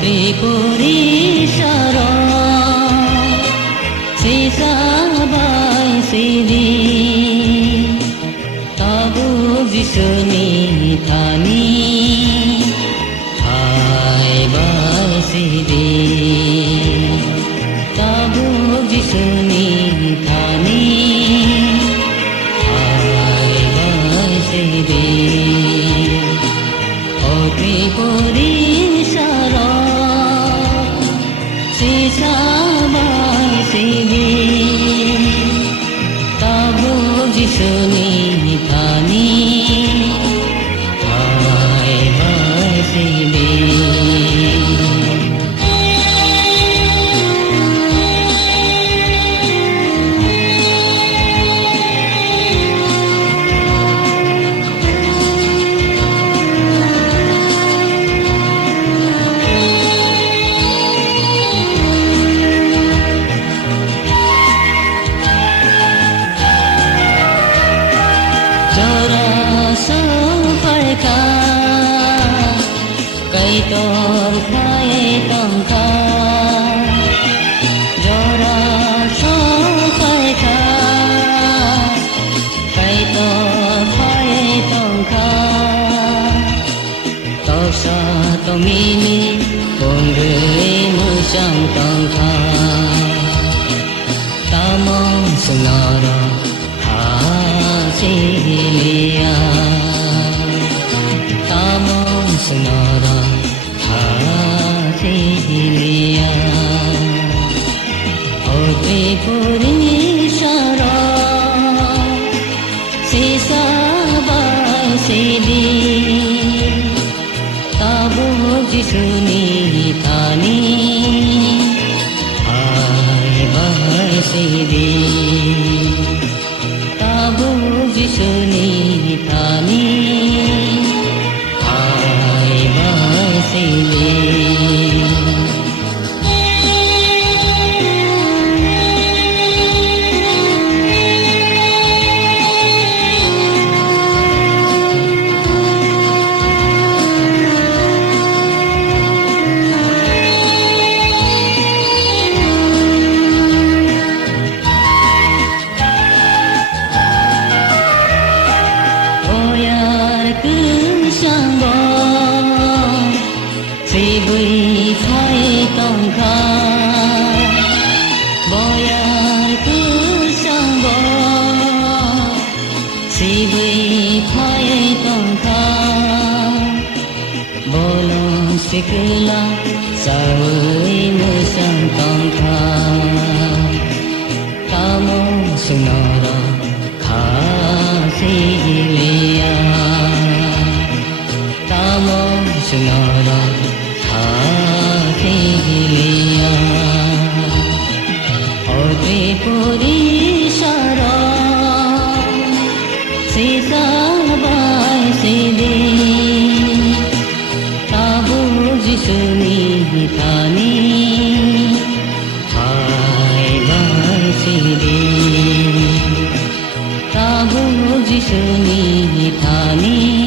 ত্রিপুরী শরণ সিসাবাই সিদি তবু যিশুনি থানি হাই বাই সিদি তবু যিশুনি থানি হাই বাই সিদি ও ত্রিপুরী সিসাবাই সিদি তবু যিশুনি থানি হাই বাই Sidi cây tôm khai tông kha jora so khai kha cây tôm khai tông kha to sa to mini bông rơi mưa trăng tông kha ta mong sung nara ha si lia ta mong sung nara Hallelujah, oh Tripuri Shara, Sisabai Sidi, Tabu Jisuni Thani, Hai Bai Sidi, Tabu Jisuni Thani. Bùi phai tông kha boyar cứ sang bo si bùi phai tông kha bolong sikla sawi mu sang tông kha tamo sunara kha si lia tamo sunara Hallelujah, oh Tripuri Shara, Sisabai Sidi, Tabu Jisuni Thani, Hai Bai Sidi, Tabu Jisuni Thani.